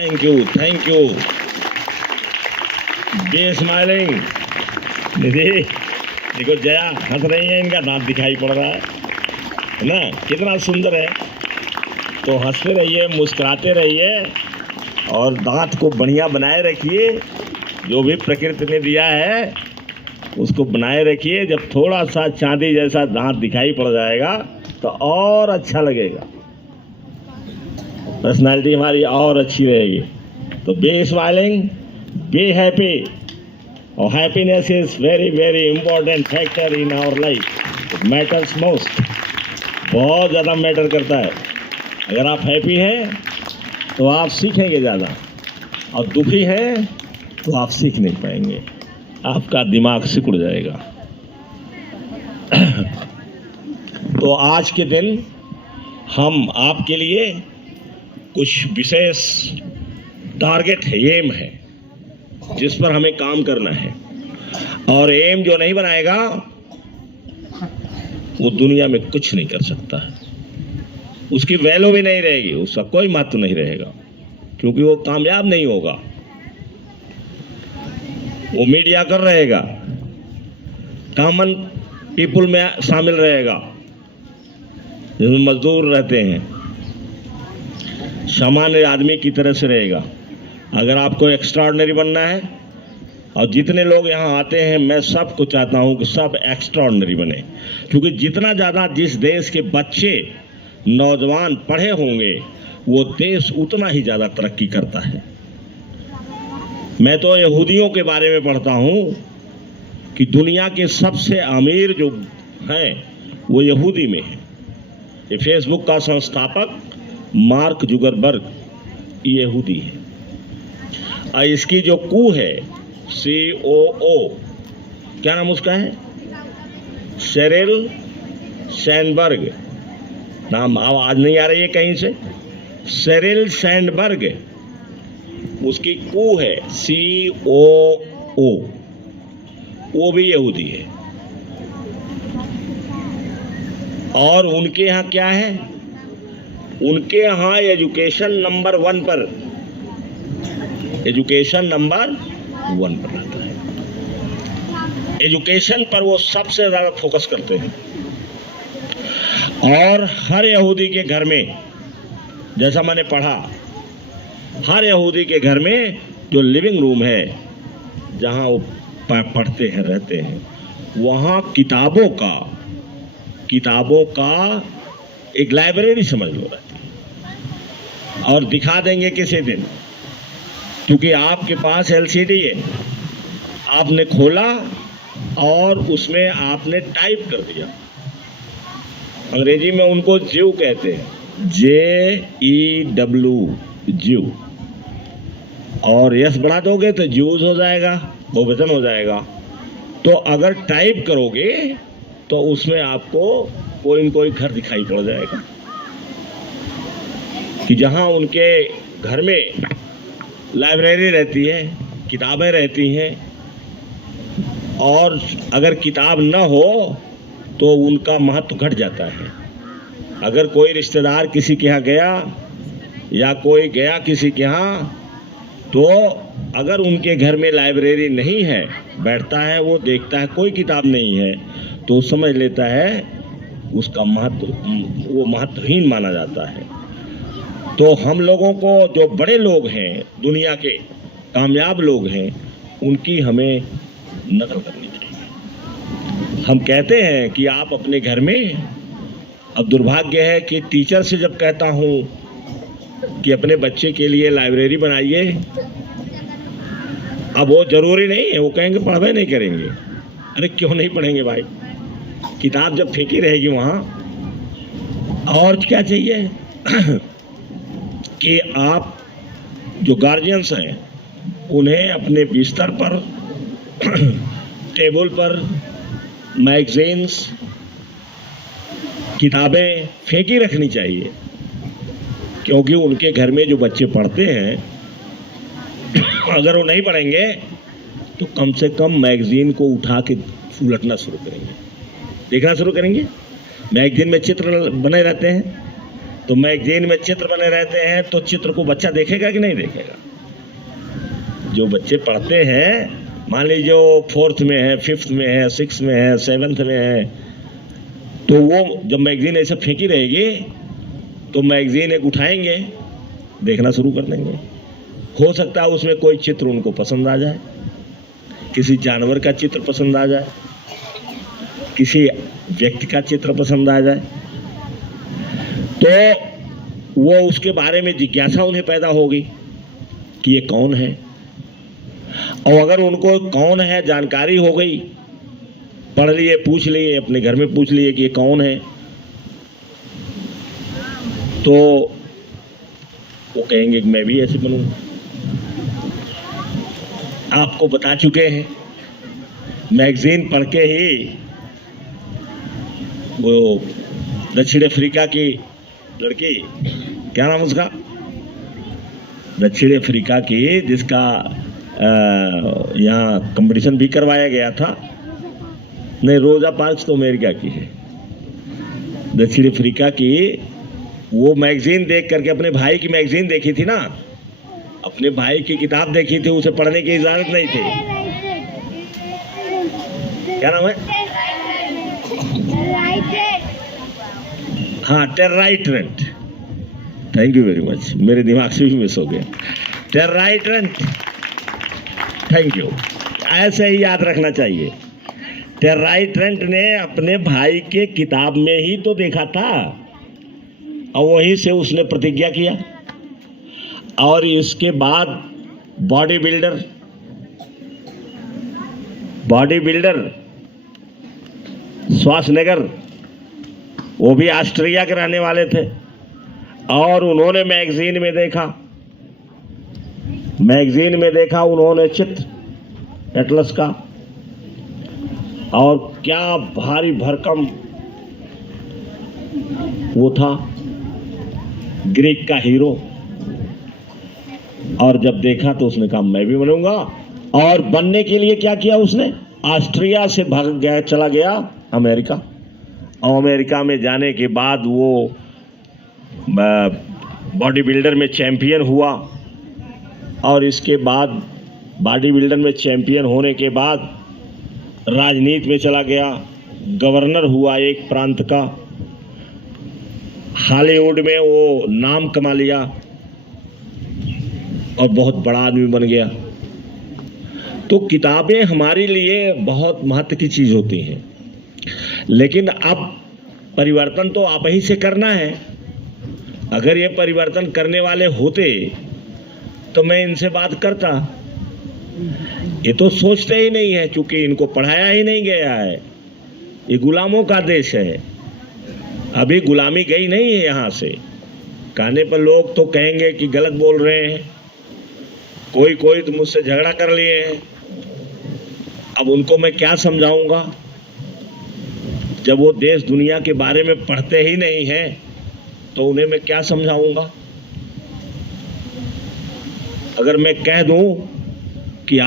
Thank you, thank you. B smiling. दीदी देखो, जया हंस रही है, इनका दांत दिखाई पड़ रहा है ना, कितना सुंदर है। तो हंसते रहिए, मुस्कुराते रहिए और दांत को बढ़िया बनाए रखिए। जो भी प्रकृति ने दिया है उसको बनाए रखिए। जब थोड़ा सा चांदी जैसा दांत दिखाई पड़ जाएगा तो और अच्छा लगेगा, पर्सनालिटी हमारी और अच्छी रहेगी। तो बी स्माइलिंग, बी हैप्पी। और happiness is very very important factor in our life, it matters most, बहुत ज़्यादा मैटर करता है। अगर आप हैप्पी हैं तो आप सीखेंगे ज़्यादा, और दुखी हैं तो आप सीख नहीं पाएंगे, आपका दिमाग सिकुड़ जाएगा। तो आज के दिन हम आपके लिए कुछ विशेष टारगेट है, एम है, जिस पर हमें काम करना है। और एम जो नहीं बनाएगा वो दुनिया में कुछ नहीं कर सकता है, उसकी वैल्यू भी नहीं रहेगी, उसका कोई महत्व नहीं रहेगा, क्योंकि वो कामयाब नहीं होगा। वो मीडियाकर रहेगा, कॉमन पीपुल में शामिल रहेगा, जिसमें मजदूर रहते हैं, सामान्य आदमी की तरह से रहेगा। अगर आपको एक्स्ट्राऑर्डिनरी बनना है, और जितने लोग यहाँ आते हैं मैं सबको चाहता हूँ कि सब एक्स्ट्राऑर्डिनरी बने, क्योंकि जितना ज़्यादा जिस देश के बच्चे नौजवान पढ़े होंगे वो देश उतना ही ज़्यादा तरक्की करता है। मैं तो यहूदियों के बारे में पढ़ता हूँ कि दुनिया के सबसे अमीर जो हैं वो यहूदी में है। ये फेसबुक का संस्थापक मार्क जुकरबर्ग यहूदी है। और इसकी जो कू है COO, क्या नाम उसका है, शेरिल सैंडबर्ग, नाम आवाज नहीं आ रही है कहीं से, शेरिल सैंडबर्ग, उसकी कू है COO, वो भी यहूदी है। और उनके यहाँ क्या है, उनके यहाँ एजुकेशन नंबर 1 पर, एजुकेशन नंबर 1 पर रहता है। एजुकेशन पर वो सबसे ज़्यादा फोकस करते हैं। और हर यहूदी के घर में, जैसा मैंने पढ़ा, हर यहूदी के घर में जो लिविंग रूम है जहाँ वो पढ़ते हैं रहते हैं, वहाँ किताबों का एक लाइब्रेरी समझ लो रहती है। और दिखा देंगे किसी दिन, क्योंकि आपके पास LCD है, आपने खोला और उसमें आपने टाइप कर दिया। अंग्रेजी में उनको ज्यू कहते हैं, JEW, ज्यू। और यस बढ़ा दोगे तो ज्यूज हो जाएगा, बहुवचन हो जाएगा। तो अगर टाइप करोगे तो उसमें आपको कोई न कोई घर दिखाई पड़ जाएगा कि जहाँ उनके घर में लाइब्रेरी रहती है, किताबें रहती हैं। और अगर किताब न हो तो उनका महत्व घट जाता है। अगर कोई रिश्तेदार किसी के यहाँ गया या कोई गया किसी के यहाँ, तो अगर उनके घर में लाइब्रेरी नहीं है, बैठता है वो, देखता है कोई किताब नहीं है, तो समझ लेता है उसका महत्व, वो महत्वहीन माना जाता है। तो हम लोगों को, जो बड़े लोग हैं, दुनिया के कामयाब लोग हैं, उनकी हमें नकल करनी चाहिए। हम कहते हैं कि आप अपने घर में, अब दुर्भाग्य है कि टीचर से जब कहता हूँ कि अपने बच्चे के लिए लाइब्रेरी बनाइए, अब वो जरूरी नहीं है, वो कहेंगे पढ़ाई नहीं करेंगे। अरे क्यों नहीं पढ़ेंगे भाई, किताब जब फेंकी रहेगी वहाँ, और क्या चाहिए कि आप जो गार्जियंस हैं उन्हें अपने बिस्तर पर टेबल पर मैगजीन्स, किताबें फेंकी रखनी चाहिए, क्योंकि उनके घर में जो बच्चे पढ़ते हैं अगर वो नहीं पढ़ेंगे तो कम से कम मैगजीन को उठा के उलटना शुरू करेंगे, देखना शुरू करेंगे। मैगजीन में चित्र बने रहते हैं, तो मैगजीन में चित्र बने रहते हैं, तो चित्र को बच्चा देखेगा कि नहीं देखेगा? जो बच्चे पढ़ते हैं, मान लीजिए वो 4th में है, 5th में है, 6th में है, 7th में है, तो वो जब मैगजीन ऐसे फेंकी रहेगी तो मैगजीन एक उठाएंगे, देखना शुरू कर देंगे। हो सकता है उसमें कोई चित्र उनको पसंद आ जाए, किसी जानवर का चित्र पसंद आ जाए, किसी व्यक्ति का चित्र पसंद आ जाए, तो वो उसके बारे में जिज्ञासा उन्हें पैदा होगी कि ये कौन है। और अगर उनको कौन है जानकारी हो गई, पढ़ लिए, पूछ लिए, अपने घर में पूछ लिए कि ये कौन है, तो वो कहेंगे कि मैं भी ऐसे बनूंगा। आपको बता चुके हैं, मैगजीन पढ़ के ही वो दक्षिण अफ्रीका की लड़की, क्या नाम उसका, दक्षिण अफ्रीका की, जिसका यहाँ कंपटीशन भी करवाया गया था, नहीं रोजा पार्क्स तो अमेरिका की है, दक्षिण अफ्रीका की, वो मैगजीन देख करके, अपने भाई की मैगजीन देखी थी ना, अपने भाई की किताब देखी थी, उसे पढ़ने की इजाजत नहीं थी। क्या नाम है? हाँ, टेर्राइट्रेंट, थैंक यू वेरी मच, मेरे दिमाग से भी मिस हो गया, टेर्राइट्रेंट, थैंक यू, ऐसे ही याद रखना चाहिए। टेर्राइट्रेंट ने अपने भाई के किताब में ही तो देखा था और वहीं से उसने प्रतिज्ञा किया। और इसके बाद बॉडी बिल्डर श्वार्ज़नेगर, वो भी ऑस्ट्रिया के रहने वाले थे, और उन्होंने मैगजीन में देखा उन्होंने चित्र एटलस का, और क्या भारी भरकम वो था, ग्रीक का हीरो। और जब देखा तो उसने कहा मैं भी बनूंगा, और बनने के लिए क्या किया उसने, ऑस्ट्रिया से भाग गया, चला गया अमेरिका, और अमेरिका में जाने के बाद वो बॉडी बिल्डर में चैंपियन हुआ, और इसके बाद बॉडी बिल्डर में चैंपियन होने के बाद राजनीति में चला गया, गवर्नर हुआ एक प्रांत का, हॉलीवुड में वो नाम कमा लिया और बहुत बड़ा आदमी बन गया। तो किताबें हमारे लिए बहुत महत्व की चीज़ होती हैं, लेकिन अब परिवर्तन तो आप ही से करना है। अगर ये परिवर्तन करने वाले होते तो मैं इनसे बात करता। ये तो सोचते ही नहीं है, क्योंकि इनको पढ़ाया ही नहीं गया है। ये गुलामों का देश है, अभी गुलामी गई नहीं है यहाँ से। कहने पर लोग तो कहेंगे कि गलत बोल रहे हैं, कोई तो मुझसे झगड़ा कर लिए हैं। अब उनको मैं क्या समझाऊंगा, जब वो देश दुनिया के बारे में पढ़ते ही नहीं हैं, तो उन्हें मैं क्या समझाऊंगा। अगर मैं कह दूं कि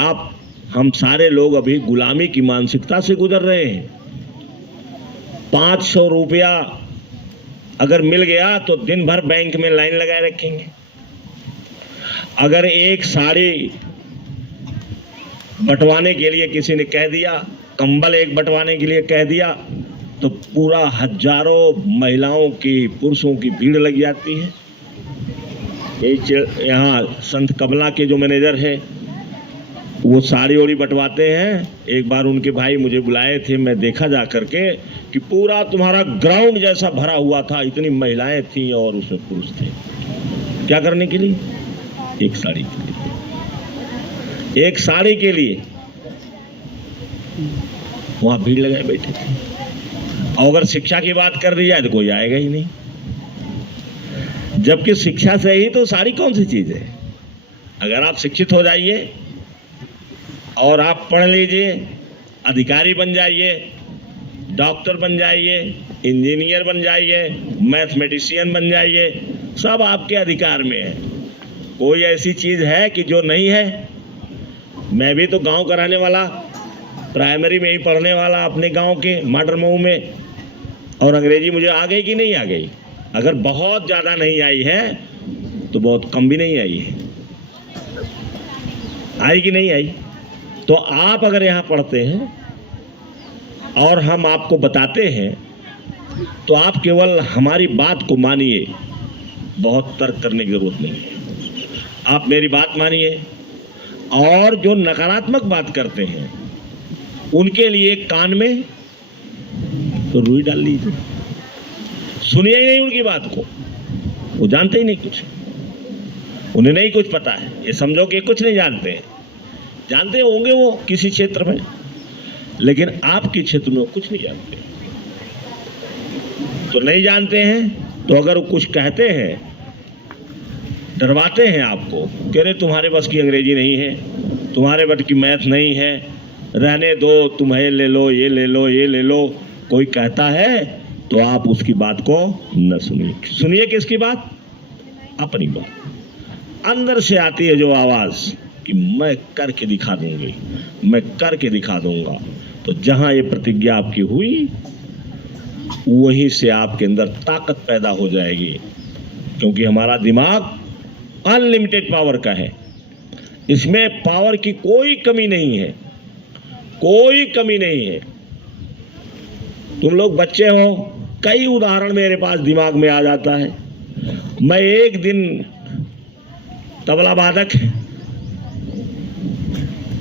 हम सारे लोग अभी गुलामी की मानसिकता से गुजर रहे हैं, 500 रुपया अगर मिल गया तो दिन भर बैंक में लाइन लगाए रखेंगे। अगर एक साड़ी बंटवाने के लिए किसी ने कह दिया, कंबल एक बंटवाने के लिए कह दिया, तो पूरा हजारों महिलाओं की, पुरुषों की भीड़ लग जाती है। यहाँ संत कमला के जो मैनेजर है, वो साड़ी ओड़ी बंटवाते हैं। एक बार उनके भाई मुझे बुलाए थे, मैं देखा जा करके कि पूरा तुम्हारा ग्राउंड जैसा भरा हुआ था, इतनी महिलाएं थी और उसमें पुरुष थे। क्या करने के लिए? एक साड़ी के लिए, एक साड़ी के लिए वहां भीड़ लगाए बैठे थे। और अगर शिक्षा की बात कर दी जाए तो कोई आएगा ही नहीं, जबकि शिक्षा से ही तो सारी कौन सी चीज है। अगर आप शिक्षित हो जाइए और आप पढ़ लीजिए, अधिकारी बन जाइए, डॉक्टर बन जाइए, इंजीनियर बन जाइए, मैथमेटिशियन बन जाइए, सब आपके अधिकार में है। कोई ऐसी चीज़ है कि जो नहीं है? मैं भी तो गांव का रहने वाला, प्राइमरी में ही पढ़ने वाला, अपने गांव के मॉडर्न मऊ में, और अंग्रेजी मुझे आ गई कि नहीं आ गई? अगर बहुत ज़्यादा नहीं आई है तो बहुत कम भी नहीं आई है। आई कि नहीं आई? तो आप अगर यहाँ पढ़ते हैं और हम आपको बताते हैं तो आप केवल हमारी बात को मानिए, बहुत तर्क करने की जरूरत नहीं है। आप मेरी बात मानिए और जो नकारात्मक बात करते हैं उनके लिए कान में तो रुई डाल लीजिए, सुनिए ही नहीं उनकी बात को। वो जानते ही नहीं कुछ, उन्हें नहीं कुछ पता है। ये समझो कि कुछ नहीं जानते हैं। जानते होंगे वो किसी क्षेत्र में, लेकिन आपके क्षेत्र में वो कुछ नहीं जानते। तो नहीं जानते हैं तो अगर वो कुछ कहते हैं, डरवाते हैं आपको, कह रहे तुम्हारे बस की अंग्रेजी नहीं है, तुम्हारे बस की मैथ नहीं है, रहने दो, तुम ये ले लो, ये ले लो, ये ले लो, कोई कहता है तो आप उसकी बात को न सुनिए। सुनिए किसकी बात? अपनी बात। अंदर से आती है जो आवाज कि मैं करके दिखा दूंगी, मैं करके दिखा दूंगा, तो जहां ये प्रतिज्ञा आपकी हुई वहीं से आपके अंदर ताकत पैदा हो जाएगी, क्योंकि हमारा दिमाग अनलिमिटेड पावर का है। इसमें पावर की कोई कमी नहीं है, कोई कमी नहीं है। तुम लोग बच्चे हो, कई उदाहरण मेरे पास दिमाग में आ जाता है। मैं एक दिन तबला वादक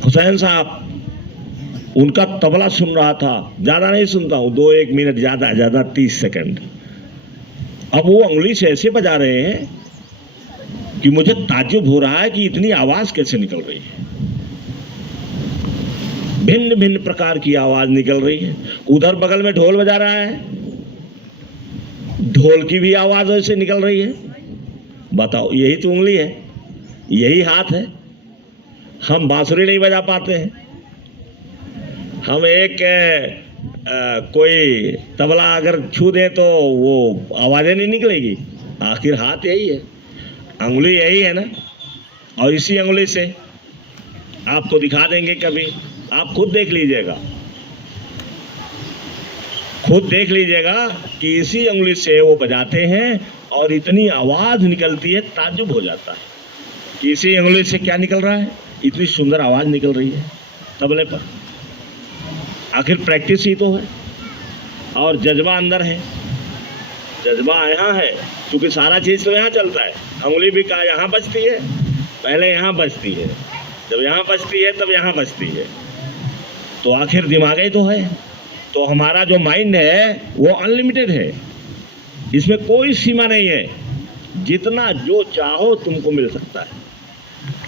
हुसैन साहब, उनका तबला सुन रहा था। ज़्यादा नहीं सुनता हूँ, 2-1 मिनट, ज़्यादा 30 सेकंड। अब वो उंगली से ऐसे बजा रहे हैं कि मुझे ताज्जुब हो रहा है कि इतनी आवाज़ कैसे निकल रही है। भिन्न भिन्न प्रकार की आवाज़ निकल रही है। उधर बगल में ढोल बजा रहा है, ढोल की भी आवाज़ ऐसे निकल रही है। बताओ, यही तो उंगली है, यही हाथ है। हम बांसुरी नहीं बजा पाते हैं। हम एक कोई तबला अगर छू दें तो वो आवाज़ें नहीं निकलेगी। आखिर हाथ यही है, अंगुली यही है ना। और इसी अंगुली से आपको दिखा देंगे कभी, आप खुद देख लीजिएगा, खुद देख लीजिएगा कि इसी अंगुली से वो बजाते हैं और इतनी आवाज़ निकलती है, ताज्जुब हो जाता है कि इसी अंगुली से क्या निकल रहा है, इतनी सुंदर आवाज़ निकल रही है तबले पर। आखिर प्रैक्टिस ही तो है और जज्बा अंदर है। जज्बा यहाँ है, क्योंकि सारा चीज़ तो यहाँ चलता है। अंगुली भी कहाँ यहाँ बजती है, पहले यहाँ बजती है, जब यहाँ बजती है तब यहाँ बजती है। तो आखिर दिमाग ही तो है। तो हमारा जो माइंड है वो अनलिमिटेड है, इसमें कोई सीमा नहीं है। जितना जो चाहो तुमको मिल सकता है।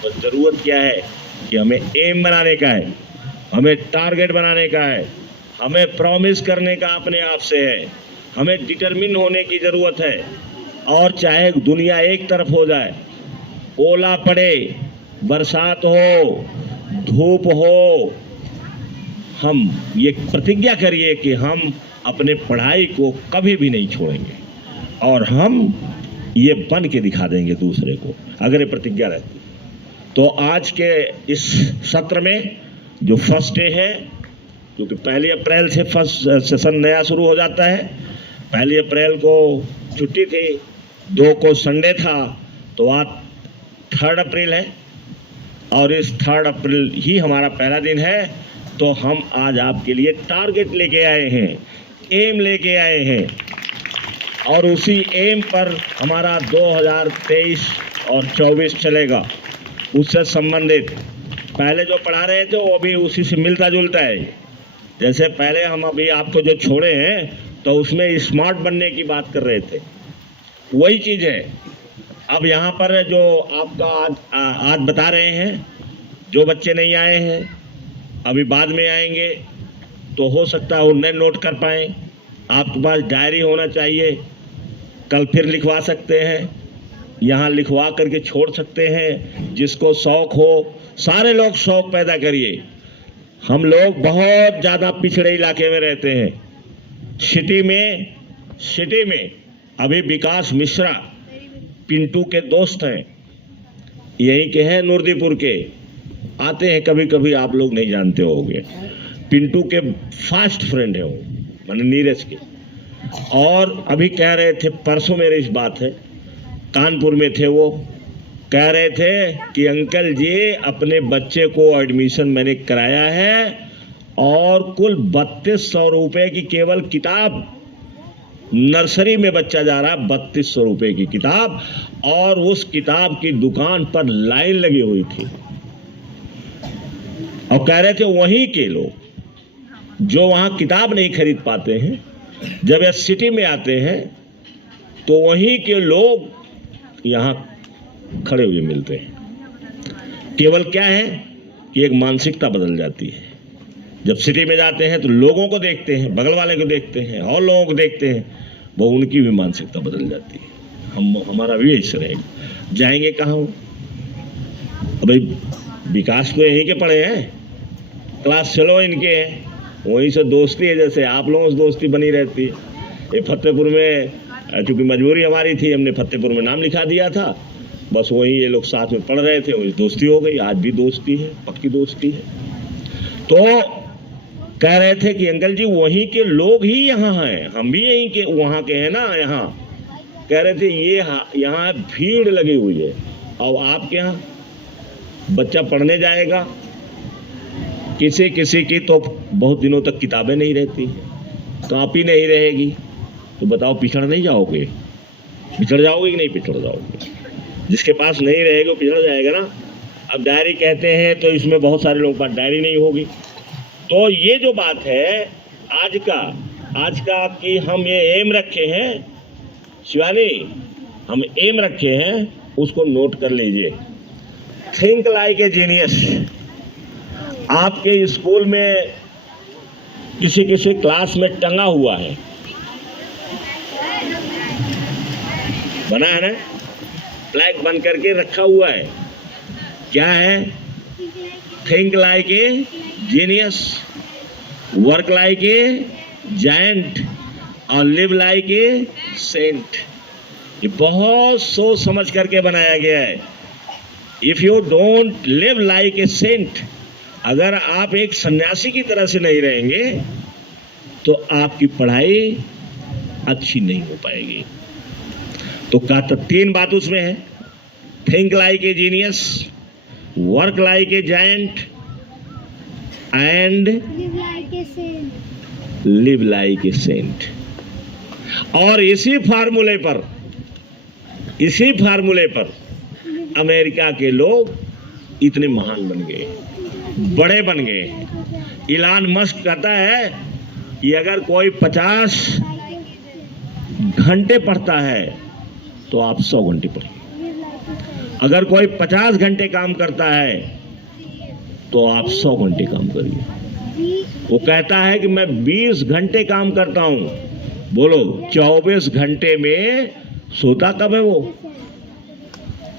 बस ज़रूरत क्या है कि हमें एम बनाने का है, हमें टारगेट बनाने का है, हमें प्रॉमिस करने का अपने आप से है, हमें डिटरमिन होने की ज़रूरत है। और चाहे दुनिया एक तरफ हो जाए, ओला पड़े, बरसात हो, धूप हो, हम ये प्रतिज्ञा करिए कि हम अपने पढ़ाई को कभी भी नहीं छोड़ेंगे और हम ये बन के दिखा देंगे दूसरे को, अगर ये प्रतिज्ञा रहती। तो आज के इस सत्र में जो फर्स्ट डे है, क्योंकि 1 अप्रैल से फर्स्ट सेशन नया शुरू हो जाता है। 1 अप्रैल को छुट्टी थी, 2 को संडे था, तो आज 3 अप्रैल है और इस 3 अप्रैल ही हमारा पहला दिन है। तो हम आज आपके लिए टारगेट लेके आए हैं, एम लेके आए हैं और उसी एम पर हमारा 2023 और 24 चलेगा। उससे संबंधित पहले जो पढ़ा रहे थे वो भी उसी से मिलता जुलता है। जैसे पहले हम अभी आपको जो छोड़े हैं तो उसमें स्मार्ट बनने की बात कर रहे थे, वही चीज़ है। अब यहाँ पर जो आपका आज बता रहे हैं, जो बच्चे नहीं आए हैं अभी बाद में आएंगे, तो हो सकता है उन्हें नोट कर पाएँ। आपके पास डायरी होना चाहिए, कल फिर लिखवा सकते हैं, यहाँ लिखवा करके छोड़ सकते हैं। जिसको शौक़ हो, सारे लोग शौक़ पैदा करिए। हम लोग बहुत ज़्यादा पिछड़े इलाके में रहते हैं। सिटी में अभी विकास मिश्रा पिंटू के दोस्त हैं, यहीं के हैं, नूरदीपुर के, आते हैं कभी कभी, आप लोग नहीं जानते होंगे। पिंटू के फास्ट फ्रेंड हैं वो, माने नीरज के। और अभी कह रहे थे, परसों मेरी इस बात है, कानपुर में थे वो, कह रहे थे कि अंकल जी अपने बच्चे को एडमिशन मैंने कराया है और कुल 3200 रुपये की केवल किताब, नर्सरी में बच्चा जा रहा है, 3200 रुपये की किताब, और उस किताब की दुकान पर लाइन लगी हुई थी। और कह रहे थे वहीं के लोग जो वहाँ किताब नहीं खरीद पाते हैं, जब यह सिटी में आते हैं तो वहीं के लोग यहाँ खड़े हुए मिलते हैं। केवल क्या है कि एक मानसिकता बदल जाती है। जब सिटी में जाते हैं तो लोगों को देखते हैं, बगल वाले को देखते हैं और लोगों को देखते हैं, वो उनकी भी मानसिकता बदल जाती है। हमारा भी ऐसे रहेगा। जाएंगे कहाँ? भाई विकास तो यहीं के पड़े हैं, क्लास चलो इनके हैं, वहीं से दोस्ती है, जैसे आप लोगों से दोस्ती बनी रहती है। ये फतेहपुर में, चूँकि मजबूरी हमारी थी, हमने फतेहपुर में नाम लिखा दिया था, बस वहीं ये लोग साथ में पढ़ रहे थे, वही दोस्ती हो गई। आज भी दोस्ती है, पक्की दोस्ती है। तो कह रहे थे कि अंकल जी वहीं के लोग ही यहाँ हैं, हम भी यहीं के वहाँ के हैं ना। यहाँ कह रहे थे ये यहाँ भीड़ लगी हुई है, और आपके यहाँ बच्चा पढ़ने जाएगा, किसी किसी की तो बहुत दिनों तक किताबें नहीं रहती, कॉपी नहीं रहेगी, तो बताओ पिछड़ नहीं जाओगे? पिछड़ जाओगे कि नहीं पिछड़ जाओगे? जिसके पास नहीं रहेगा वो पिछड़ जाएगा ना। अब डायरी कहते हैं तो इसमें बहुत सारे लोगों के पास डायरी नहीं होगी। तो ये जो बात है आज का कि हम ये एम रखे हैं, शिवानी, हम एम रखे हैं, उसको नोट कर लीजिए। Think like a genius. आपके स्कूल में किसी क्लास में टंगा हुआ है, बना है ना, फ्लैग बन करके रखा हुआ है। क्या है? Think like a genius, work like a giant और लिव लाइक ए सेंट। ये बहुत सोच समझ करके बनाया गया है। If you don't live like a saint, अगर आप एक सन्यासी की तरह से नहीं रहेंगे तो आपकी पढ़ाई अच्छी नहीं हो पाएगी। तो कहता 3 बात उसमें है, think like a genius, work like a giant and live like a saint. और इसी फार्मूले पर अमेरिका के लोग इतने महान बन गए, बड़े बन गए। इलान मस्क कहता है कि अगर कोई 50 घंटे पढ़ता है तो आप 100 घंटे पढ़िए। अगर कोई 50 घंटे काम करता है तो आप 100 घंटे काम करिए। वो कहता है कि मैं 20 घंटे काम करता हूं। बोलो 24 घंटे में सोता कब है? वो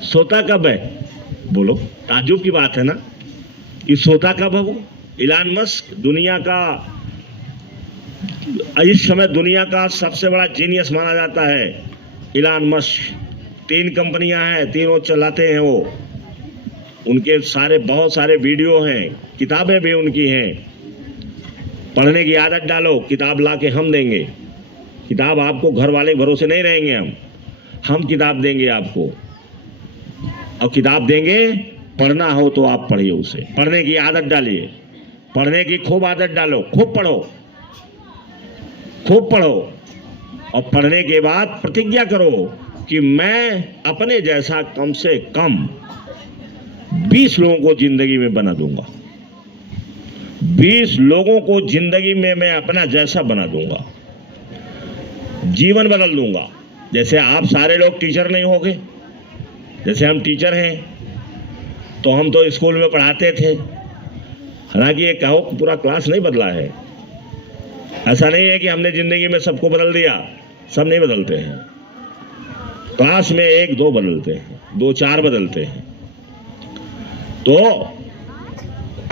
सोता कब है? बोलो, ताज्जुब की बात है ना। ये सोता कब है वो? इलान मस्क दुनिया का, इस समय दुनिया का सबसे बड़ा जीनियस माना जाता है इलान मस्क। 3 कंपनियां हैं, तीनों चलाते हैं वो। उनके बहुत सारे वीडियो हैं, किताबें भी उनकी हैं। पढ़ने की आदत डालो, किताब ला के हम देंगे। किताब आपको घर वाले भरोसे नहीं रहेंगे, हम किताब देंगे आपको, और किताब देंगे, पढ़ना हो तो आप पढ़िए उसे। पढ़ने की आदत डालिए, पढ़ने की खूब आदत डालो, खूब पढ़ो, और पढ़ने के बाद प्रतिज्ञा करो कि मैं अपने जैसा कम से कम 20 लोगों को जिंदगी में बना दूंगा। 20 लोगों को जिंदगी में मैं अपना जैसा बना दूंगा, जीवन बदल दूंगा। जैसे आप सारे लोग टीचर नहीं होंगे, जैसे हम टीचर हैं तो हम तो स्कूल में पढ़ाते थे। हालांकि ये कहो पूरा क्लास नहीं बदला है, ऐसा नहीं है कि हमने जिंदगी में सबको बदल दिया, सब नहीं बदलते हैं। क्लास में 1-2 बदलते हैं, 2-4 बदलते हैं। तो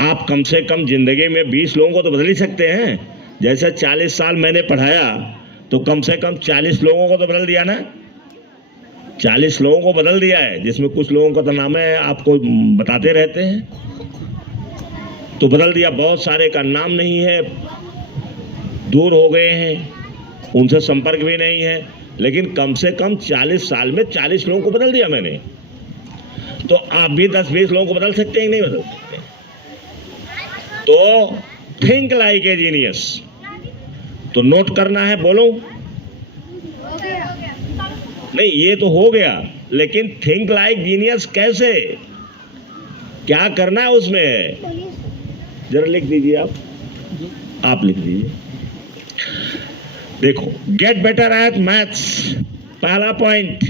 आप कम से कम जिंदगी में 20 लोगों को तो बदल ही सकते हैं। जैसे 40 साल मैंने पढ़ाया तो कम से कम 40 लोगों को तो बदल दिया ना। 40 लोगों को बदल दिया है, जिसमें कुछ लोगों का तो नाम है आपको बताते रहते हैं, तो बदल दिया। बहुत सारे का नाम नहीं है, दूर हो गए हैं। उनसे संपर्क भी नहीं है, लेकिन कम से कम 40 साल में 40 लोगों को बदल दिया मैंने। तो आप भी 10-20 लोगों को बदल सकते हैं कि नहीं बदल सकते? तो थिंक लाइक ए जीनियस। तो नोट करना है, बोलो। नहीं, ये तो हो गया, लेकिन थिंक लाइक जीनियस कैसे, क्या करना है उसमें, जरा लिख दीजिए। आप लिख दीजिए। देखो, गेट बेटर एट मैथ्स, पहला point,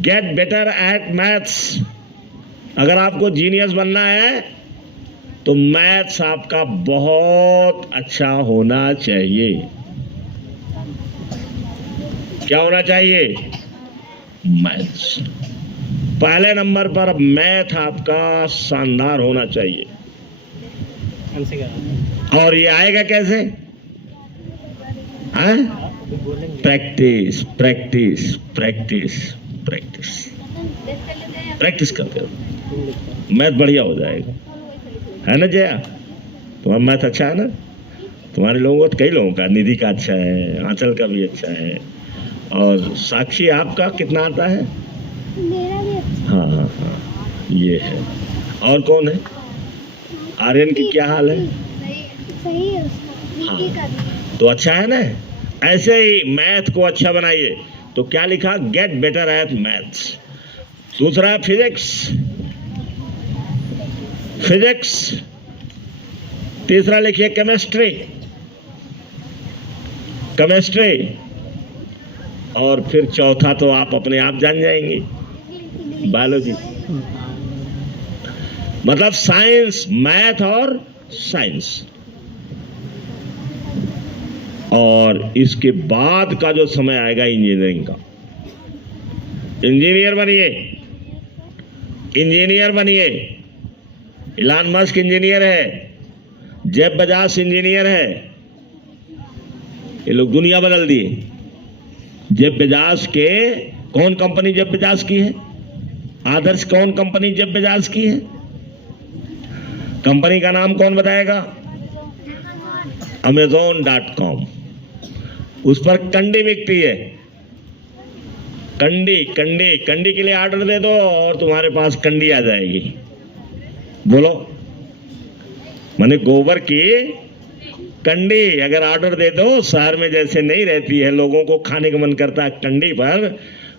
get better at maths. अगर आपको जीनियस बनना है तो मैथ्स आपका बहुत अच्छा होना चाहिए। क्या होना चाहिए? मैथ्स। पहले नंबर पर मैथ आपका शानदार होना चाहिए। और ये आएगा कैसे? Practice practice practice practice practice करते हो, मैथ बढ़िया हो जाएगा। है ना जया? तुम्हारा मैथ अच्छा है ना? तुम्हारे लोगों का, कई लोगों का, निधि का अच्छा है, आंचल का भी अच्छा है, और साक्षी आपका कितना आता है? मेरा भी अच्छा। हाँ हाँ हाँ, ये है। और कौन है? आर्यन की क्या हाल है? सही है उसका, हाँ। विक्की का भी। तो अच्छा है ना? ऐसे ही मैथ को अच्छा बनाइए। तो क्या लिखा? Get better at maths. दूसरा फिजिक्स, फिजिक्स। तीसरा लिखिए केमिस्ट्री, केमिस्ट्री। और फिर चौथा तो आप अपने आप जान जाएंगे, बायोलॉजी। मतलब साइंस, मैथ और साइंस। और इसके बाद का जो समय आएगा इंजीनियरिंग का, इंजीनियर बनिए, इंजीनियर बनिए। इलान मस्क इंजीनियर है, जेफ बेजोस इंजीनियर है। ये लोग दुनिया बदल दिए। जेफ बेजोस के, कौन कंपनी जेफ बेजोस की है? आदर्श, कौन कंपनी जेफ बेजोस की है? कंपनी का नाम कौन बताएगा? Amazon.com। उस पर कंडी बिकती है, कंडी कंडी कंडी के लिए ऑर्डर दे दो और तुम्हारे पास कंडी आ जाएगी। बोलो, माने गोबर की कंडी अगर ऑर्डर दे दो, शहर में जैसे नहीं रहती है, लोगों को खाने का मन करता है कंडी पर,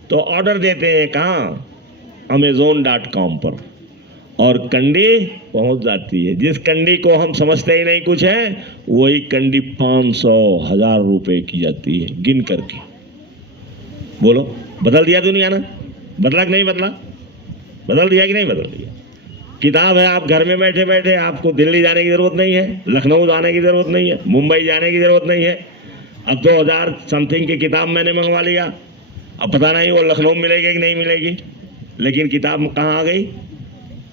तो ऑर्डर देते हैं कहाँ? Amazon.com पर, और कंडी पहुंच जाती है। जिस कंडी को हम समझते ही नहीं कुछ है, वही कंडी 500-1000 रुपए की जाती है गिन करके। बोलो, बदल दिया दुनिया ना? बदला कि नहीं बदला? बदल दिया कि नहीं बदल दिया? किताब है, आप घर में बैठे बैठे, आपको दिल्ली जाने की जरूरत नहीं है, लखनऊ जाने की जरूरत नहीं है, मुंबई जाने की जरूरत नहीं है। अब 2000 समथिंग की किताब मैंने मंगवा लिया, अब पता नहीं वो लखनऊ मिलेगी कि नहीं मिलेगी, लेकिन किताब कहाँ आ गई?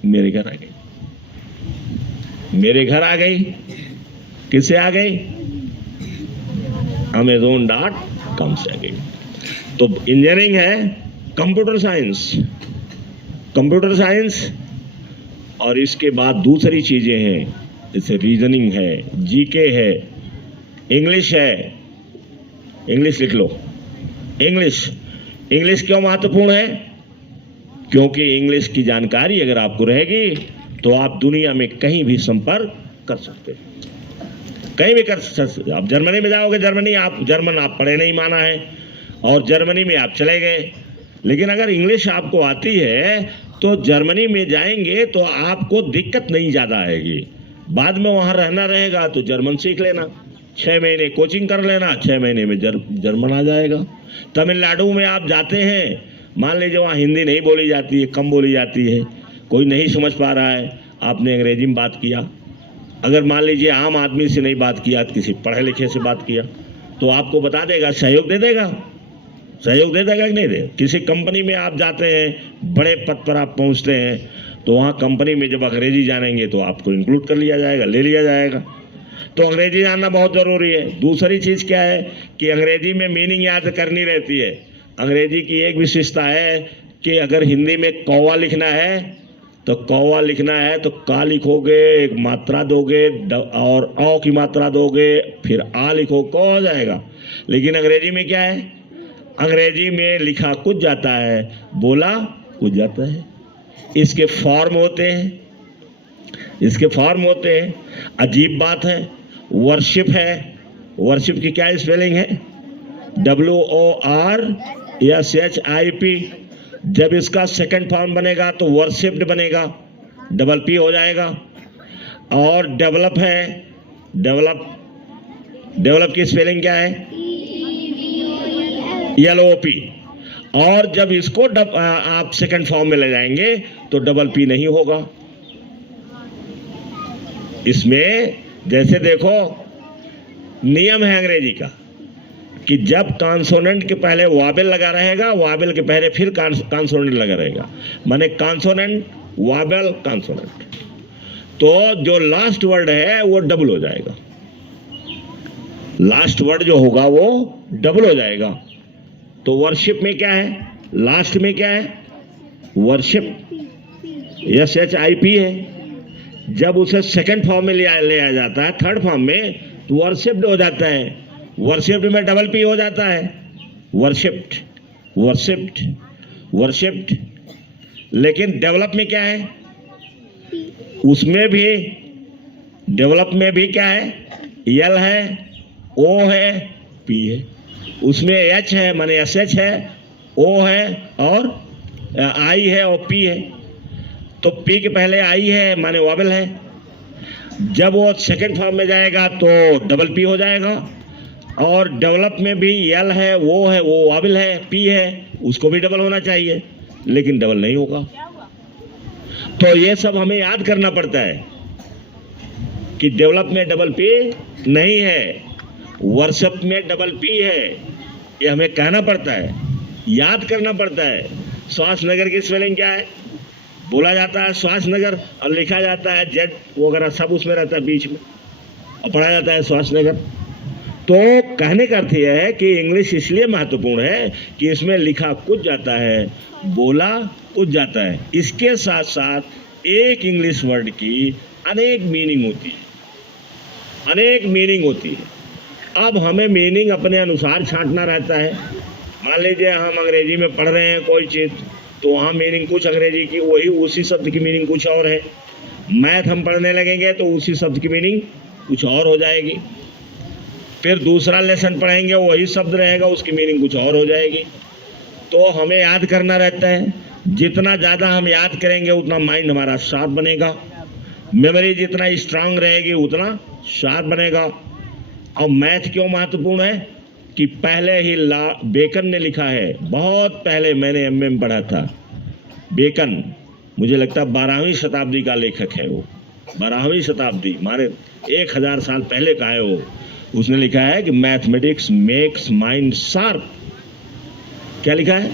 मेरे घर आ गई। मेरे घर आ गई। किससे आ गई? Amazon.com से आ गई। तो इंजीनियरिंग है कंप्यूटर साइंस, कंप्यूटर साइंस। और इसके बाद दूसरी चीजें हैं, जैसे रीजनिंग है, जीके है, इंग्लिश है। इंग्लिश लिख लो। इंग्लिश, इंग्लिश क्यों महत्वपूर्ण है? क्योंकि इंग्लिश की जानकारी अगर आपको रहेगी तो आप दुनिया में कहीं भी संपर्क कर सकते हैं, कहीं भी कर सकते। आप जर्मनी में जाओगे, जर्मनी, आप जर्मन आप पढ़े नहीं माना है, और जर्मनी में आप चले गए, लेकिन अगर इंग्लिश आपको आती है तो जर्मनी में जाएंगे तो आपको दिक्कत नहीं ज़्यादा आएगी। बाद में वहाँ रहना रहेगा तो जर्मन सीख लेना, 6 महीने कोचिंग कर लेना, 6 महीने में जर्मन आ जाएगा। तमिलनाडु में आप जाते हैं, मान लीजिए वहाँ हिंदी नहीं बोली जाती है, कम बोली जाती है, कोई नहीं समझ पा रहा है, आपने अंग्रेजी में बात किया। अगर मान लीजिए आम आदमी से नहीं बात किया, किसी पढ़े लिखे से बात किया, तो आपको बता देगा, सहयोग दे देगा। सहयोग दे देगा कि नहीं दे? किसी कंपनी में आप जाते हैं, बड़े पद पर आप पहुंचते हैं, तो वहाँ कंपनी में जब अंग्रेजी जानेंगे तो आपको इंक्लूड कर लिया जाएगा, ले लिया जाएगा। तो अंग्रेजी जानना बहुत ज़रूरी है। दूसरी चीज़ क्या है कि अंग्रेजी में मीनिंग याद करनी रहती है। अंग्रेजी की एक विशेषता है कि अगर हिंदी में कौवा लिखना है तो कौवा लिखना है तो का लिखोगे, एक मात्रा दोगे और औ की मात्रा दोगे, फिर आ लिखो, कौ हो जाएगा। लेकिन अंग्रेजी में क्या है? अंग्रेजी में लिखा कुछ जाता है, बोला कुछ जाता है। इसके फॉर्म होते हैं, इसके फॉर्म होते हैं। अजीब बात है। वर्शिप है, वर्शिप की क्या स्पेलिंग है? WORSHIP। जब इसका सेकंड फॉर्म बनेगा तो वर्शिप्ड बनेगा, डबल पी हो जाएगा। और डेवलप है, डेवलप, डेवलप की स्पेलिंग क्या है? LOP। और जब इसको आप सेकंड फॉर्म में ले जाएंगे तो डबल पी नहीं होगा। इसमें जैसे देखो नियम है अंग्रेजी का कि जब कॉन्सोनेंट के पहले वावेल लगा रहेगा, वावेल के पहले फिर कॉन्सोनेंट लगा रहेगा, माने कॉन्सोनेंट वावेल कॉन्सोनेंट, तो जो लास्ट वर्ड है वो डबल हो जाएगा। लास्ट वर्ड जो होगा वो डबल हो जाएगा। तो वर्शिप में क्या है? लास्ट में क्या है? वर्शिप, SHIP है। जब उसे सेकंड फॉर्म में ले आया जाता है, थर्ड फॉर्म में, तो वर्शिप्ड हो जाता है। वर्शिप्ड में डबल पी हो जाता है, वर्शिप्ड, वर्शिप्ड, वर्शिप्ड। लेकिन डेवलप में क्या है? उसमें भी, डेवलप में भी क्या है? L है, O है, P है। उसमें H है माने SH है, O है और I है और P है। तो P के पहले I है माने वावेल है। जब वो सेकंड फॉर्म में जाएगा तो डबल पी हो जाएगा। और डेवलप में भी L है, वो वावेल है, P है, उसको भी डबल होना चाहिए, लेकिन डबल नहीं होगा। तो ये सब हमें याद करना पड़ता है कि डेवलप में डबल पी नहीं है, वर्शिप में डबल पी है। ये हमें कहना पड़ता है, याद करना पड़ता है। श्वासनगर की स्पेलिंग क्या है? बोला जाता है श्वासनगर और लिखा जाता है जेड वगैरह सब उसमें रहता है बीच में, और पढ़ा जाता है श्वासनगर। तो कहने का अर्थ यह है कि इंग्लिश इसलिए महत्वपूर्ण है कि इसमें लिखा कुछ जाता है, बोला कुछ जाता है। इसके साथ साथ एक इंग्लिश वर्ड की अनेक मीनिंग होती है, अनेक मीनिंग होती है। अब हमें मीनिंग अपने अनुसार छांटना रहता है। मान लीजिए हम अंग्रेजी में पढ़ रहे हैं कोई चीज़, तो वहाँ मीनिंग कुछ अंग्रेजी की, वही उसी शब्द की मीनिंग कुछ और है। मैथ हम पढ़ने लगेंगे तो उसी शब्द की मीनिंग कुछ और हो जाएगी। फिर दूसरा लेसन पढ़ेंगे, वही शब्द रहेगा, उसकी मीनिंग कुछ और हो जाएगी। तो हमें याद करना रहता है। जितना ज़्यादा हम याद करेंगे उतना माइंड हमारा शार्प बनेगा, मेमोरी जितना स्ट्रांग रहेगी उतना शार्प बनेगा। और मैथ क्यों महत्वपूर्ण है कि पहले ही बेकन ने लिखा है, बहुत पहले मैंने MM में पढ़ा था। बेकन मुझे लगता है 12वीं शताब्दी का लेखक है वो, 12वीं शताब्दी, मारे 1000 साल पहले का है वो। उसने लिखा है कि मैथमेटिक्स मेक्स माइंड शार्प। क्या लिखा है?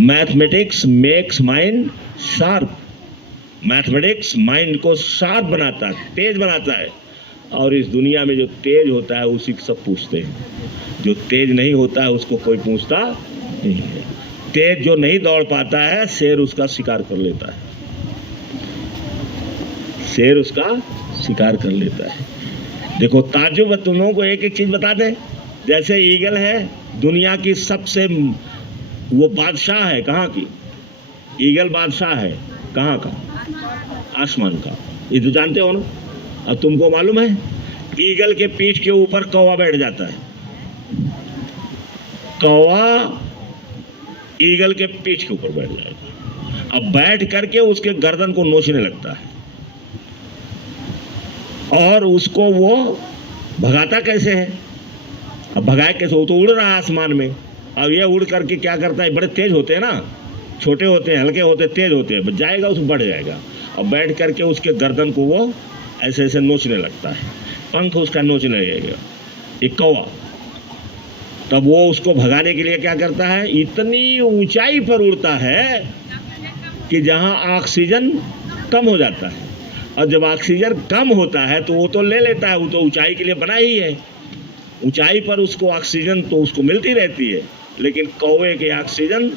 Mathematics makes mind sharp. Mathematics mind को शार्प बनाता है, तेज बनाता है। और इस दुनिया में जो तेज होता है उसी को सब पूछते हैं, जो तेज नहीं होता है उसको कोई पूछता नहीं है। तेज जो नहीं दौड़ पाता है, शेर उसका शिकार कर लेता है, शेर उसका शिकार कर लेता है। देखो ताज्जुब, तुम लोगों को एक एक चीज बता दें। जैसे ईगल है दुनिया की सबसे, वो बादशाह है, कहाँ की? ईगल बादशाह है कहाँ का? आसमान का। ये तो जानते हो ना। अब तुमको मालूम है ईगल के पीठ के ऊपर कौवा बैठ जाता है। कौवा ईगल के पीठ के ऊपर बैठ जाएगा। अब बैठ करके उसके गर्दन को नोचने लगता है, और उसको वो भगाता कैसे है? अब भगाए कैसे? वो तो उड़ रहा है आसमान में। अब ये उड़ करके क्या करता है? बड़े तेज होते हैं ना, छोटे होते हैं, हल्के होते हैं, तेज होते हैं, जाएगा उसमें बढ़ जाएगा। और बैठ करके उसके गर्दन को वो ऐसे ऐसे नोचने लगता है, पंख उसका नोचने लगेगा, एक कौवा। तब वो उसको भगाने के लिए क्या करता है? इतनी ऊंचाई पर उड़ता है कि जहां ऑक्सीजन कम हो जाता है। और जब ऑक्सीजन कम होता है तो वो तो ले लेता है, वो तो ऊंचाई के लिए बना ही है। ऊंचाई पर उसको ऑक्सीजन तो उसको मिलती रहती है, लेकिन कौवे की ऑक्सीजन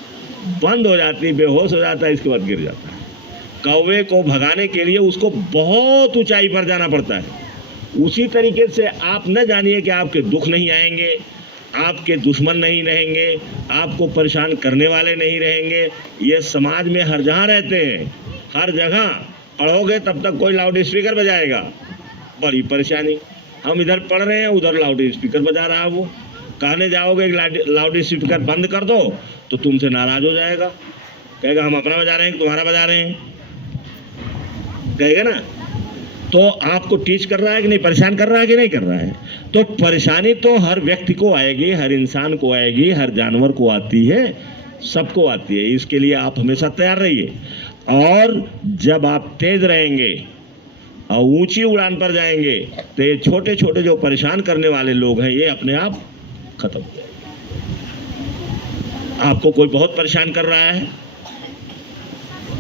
बंद हो जाती है, बेहोश हो जाता है, इसके बाद गिर जाता है। कौवे को भगाने के लिए उसको बहुत ऊंचाई पर जाना पड़ता है। उसी तरीके से आप न जानिए कि आपके दुख नहीं आएंगे, आपके दुश्मन नहीं रहेंगे, आपको परेशान करने वाले नहीं रहेंगे। ये समाज में हर जहाँ रहते हैं, हर जगह पढ़ोगे तब तक कोई लाउड स्पीकर बजाएगा, बड़ी परेशानी। हम इधर पढ़ रहे हैं, उधर लाउड स्पीकर बजा रहा है। वो कहने जाओगे लाउड स्पीकर बंद कर दो तो तुमसे नाराज हो जाएगा, कहेगा हम अपना बजा रहे हैं तुम्हारा बजा रहे हैं, कहेगा ना। तो आपको टीच कर रहा है कि नहीं, परेशान कर रहा है कि नहीं कर रहा है। तो परेशानी तो हर व्यक्ति को आएगी, हर इंसान को आएगी, हर जानवर को आती है, सबको आती है। इसके लिए आप हमेशा तैयार रहिए। और जब आप तेज रहेंगे और ऊंची उड़ान पर जाएंगे तो ये छोटे छोटे जो परेशान करने वाले लोग हैं ये अपने आप खत्म। आपको कोई बहुत परेशान कर रहा है,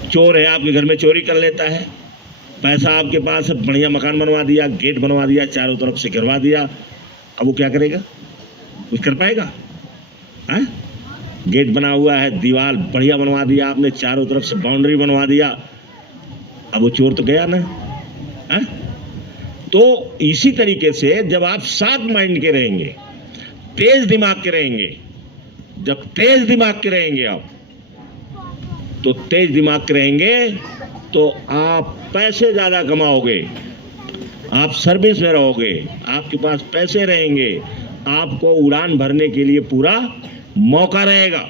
चोर है, आपके घर में चोरी कर लेता है, पैसा आपके पास है, बढ़िया मकान बनवा दिया, गेट बनवा दिया, चारों तरफ से गिरवा दिया, अब वो क्या करेगा, कुछ कर पाएगा? है? गेट बना हुआ है, दीवार बढ़िया बनवा दिया आपने, चारों तरफ से बाउंड्री बनवा दिया, अब वो चोर तो गया ना। है? तो इसी तरीके से जब आप शार्प माइंड के रहेंगे, तेज दिमाग के रहेंगे, जब तेज दिमाग के रहेंगे आप, तो तेज दिमाग के रहेंगे तो आप पैसे ज़्यादा कमाओगे, आप सर्विस में रहोगे, आपके पास पैसे रहेंगे, आपको उड़ान भरने के लिए पूरा मौका रहेगा।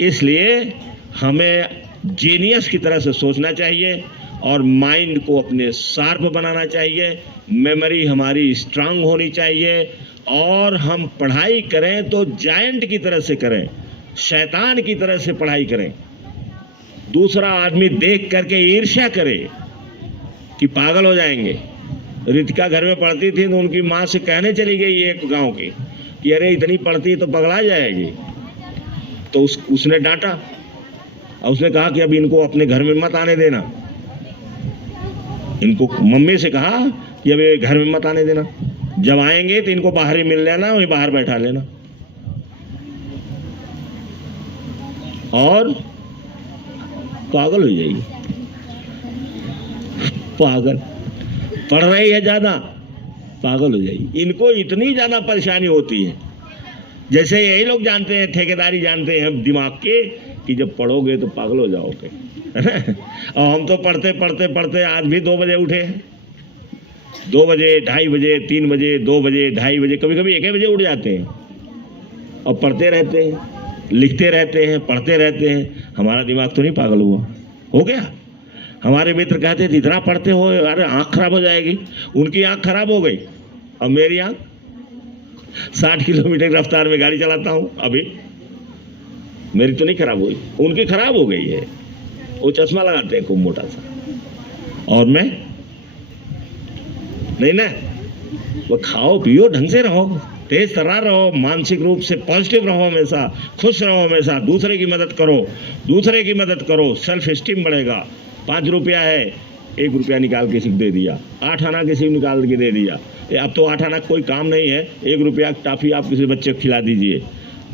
इसलिए हमें जीनियस की तरह से सोचना चाहिए और माइंड को अपने शार्प बनाना चाहिए, मेमोरी हमारी स्ट्रांग होनी चाहिए, और हम पढ़ाई करें तो जायंट की तरह से करें, शैतान की तरह से पढ़ाई करें। दूसरा आदमी देख करके ईर्ष्या करे कि पागल हो जाएंगे। रितिका घर में पढ़ती थी तो उनकी माँ से कहने चली गई एक गांव की कि अरे इतनी पढ़ती तो पगला जाएगी। तो उसने डांटा और उसने कहा कि अब इनको अपने घर में मत आने देना। इनको मम्मी से कहा कि अब ये घर में मत आने देना, जब आएंगे तो इनको बाहर ही मिल लेना, वहीं बाहर बैठा लेना। और पागल हो जाएगी, पागल पढ़ रही है ज़्यादा, पागल हो जाएगी। इनको इतनी ज़्यादा परेशानी होती है, जैसे यही लोग जानते हैं, ठेकेदारी जानते हैं दिमाग के, कि जब पढ़ोगे तो पागल हो जाओगे, है ना। और हम तो पढ़ते पढ़ते पढ़ते आज भी 2 बजे उठे हैं, 2 बजे, 2:30 बजे, 3 बजे, 2 बजे, 2:30 बजे, कभी कभी 1 बजे उठ जाते हैं और पढ़ते रहते हैं, लिखते रहते हैं, पढ़ते रहते हैं। हमारा दिमाग तो नहीं पागल हुआ, हो गया। हमारे मित्र कहते थे इतना पढ़ते हो, अरे आँख खराब हो जाएगी। उनकी आँख खराब हो गई और मेरी आँख, 60 किलोमीटर की रफ्तार में गाड़ी चलाता हूँ अभी, मेरी तो नहीं खराब हुई, उनकी खराब हो गई है। वो चश्मा लगाते हैं खूब मोटा सा, और मैं नहीं ना। वो खाओ पियो, ढंग से रहो, तेज तर्रार रहो, मानसिक रूप से पॉजिटिव रहो, हमेशा खुश रहो, हमेशा दूसरे की मदद करो, दूसरे की मदद करो, सेल्फ एस्टीम बढ़ेगा। 5 रुपया है, 1 रुपया निकाल किसी को दे दिया, 8 आना किसी को निकाल के दे दिया। अब तो 8 आना कोई काम नहीं है, 1 रुपया टॉफी आप किसी बच्चे को खिला दीजिए,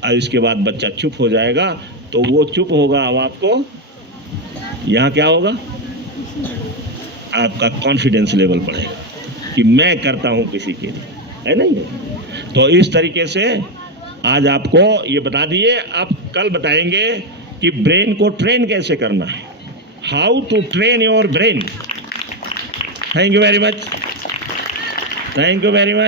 और इसके बाद बच्चा चुप हो जाएगा। तो वो चुप होगा, अब आपको यहाँ क्या होगा, आपका कॉन्फिडेंस लेवल बढ़ेगा कि मैं करता हूँ किसी के लिए, है नहीं। तो इस तरीके से आज आपको ये बता दिए। आप कल बताएंगे कि ब्रेन को ट्रेन कैसे करना है, how to train your brain. Thank you very much, thank you very much.